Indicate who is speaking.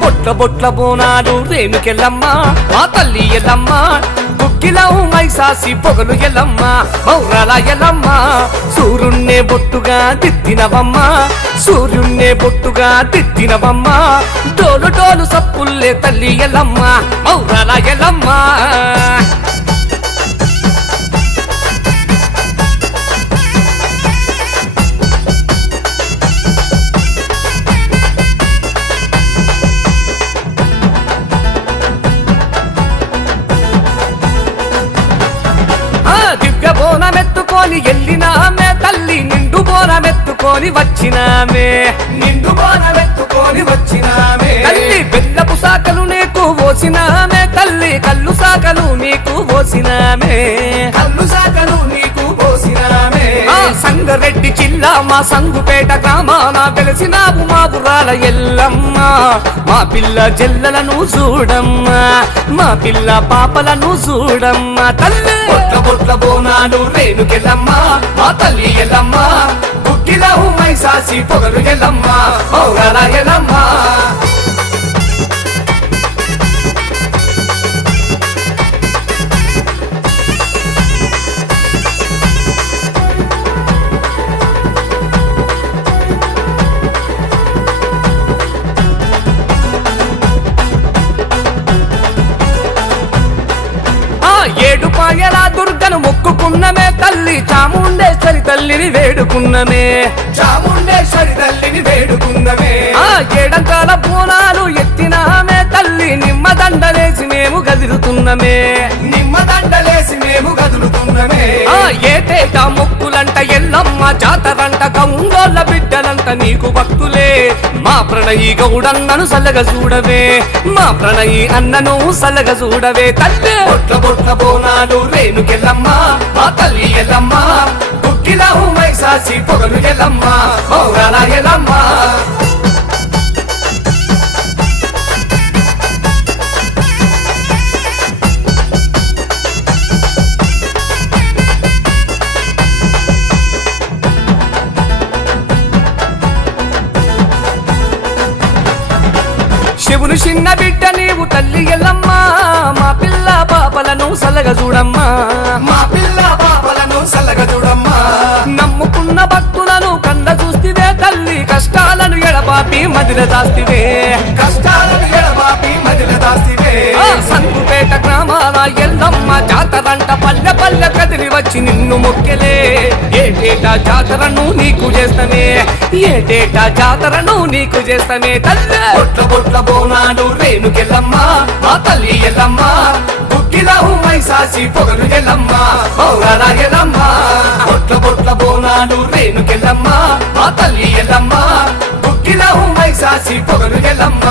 Speaker 1: బొట్ల బొట్ల బోనాలు రేణుకెళ్ళమ్మ మా తల్లి ఎల్లమ్మ. కుక్కిలం మైసాసి పొగలు ఎల్లమ్మ. మౌరాల ఎల్లమ్మ. సూర్యున్నే బొట్టుగా దిద్దినవమ్మ సూర్యున్నే బొట్టుగా దిద్దినవమ్మ డోలు డోలు సప్పుల్లే తల్లి ఎల్లమ్మ. మౌరాల ఎల్లమ్మ. బోనమెత్తుకొని వెళ్ళినామే తల్లి నిండు బోనమెత్తుకొని వచ్చినామే.
Speaker 2: నిండు బాణమెత్తుకొని వచ్చినామే.
Speaker 1: తల్లి బెల్లపు సాకలు నీకు పోసినామే తల్లి కళ్ళు సాకలు నీకు పోసినామే.
Speaker 2: కళ్ళు సాకలు నీకు పోసినామే.
Speaker 1: ఆ సంగరెడ్డి జిల్లా మా సంగుపేట గ్రామాన వెలిసినావు మా బుర్రాల ఎల్లమ్మ. మా పిల్ల జల్లలను చూడమ్మా మా పిల్ల పాపలను చూడమ్మా. తల్లి
Speaker 2: నాడు బొట్ల బోనాలు రేణుకెళ్ళమ్మ మా తల్లి ఎల్లమ్మ గుగ్గిల మైసాసి పొగలు ఎల్లమ్మ మౌరాల ఎల్లమ్మ.
Speaker 1: ఏడు పాయల దుర్గను మొక్కుకున్నమే తల్లి. చాముండేశ్వరి తల్లిని వేడుకున్నమే.
Speaker 2: చాముండేశ్వరి తల్లిని వేడుకుందమే
Speaker 1: ఆ ఏడంతాల బోనాలు ఎత్తినామే తల్లి. నిమ్మ దండలేసి మేము గదిరుతున్నమే
Speaker 2: నిమ్మ దండలేసి మేము కదులుతున్నమే
Speaker 1: ఆ ఏటేట మొక్కులంట జాతరంట కంగోళ్ళ బిడ్డలంత నీకు భక్తులే. మా ప్రణయి గౌడన్నను సలగ చూడవే. మా ప్రణయి అన్నను సలగ చూడవే. తల్లి!
Speaker 2: బొట్ల బొట్ల బోనాలు రేణుకెళ్ళమ్మ మా తల్లి ఎల్లమ్మ గుగ్గిల మైసాసి పొగలు ఎల్లమ్మ మౌరాల ఎల్లమ్మ.
Speaker 1: శివుని చిన్న బిడ్డ నీవు తల్లి ఎల్లమ్మ. మా పిల్ల పాపలను సలగ చూడమ్మా.
Speaker 2: మా పిల్ల పాపలను సల్లగ చూడమ్మా.
Speaker 1: నమ్ముకున్న భక్తులను కంద చూస్తివే తల్లి కష్టాలను ఎడబాపి మదిల దాస్తివే.
Speaker 2: కష్టాలను ఎడబాపి మదిల దాసివే
Speaker 1: ఆ సంగుపేట గ్రామాల ఎల్లమ్మ జాతరంట వచ్చి నిన్ను మొక్కెలే. ఏటేటా జాతరను నీకు చేస్తమే. ఏటేటా జాతరను నీకు చేస్తమే. తల్లి.
Speaker 2: బొట్ల బొట్ల బోనాలు రేణుకెళ్ళమ్మ మా తల్లి ఎల్లమ్మ. గుగ్గిల మైసాసి పొగలు ఎల్లమ్మ పౌరాలా ఎల్లమ్మ. బొట్ల బొట్ల బోనాలు రేణుకెళ్ళమ్మ మా తల్లి ఎల్లమ్మ. గుగ్గిల మైసాసి పొగలు ఎల్లమ్మ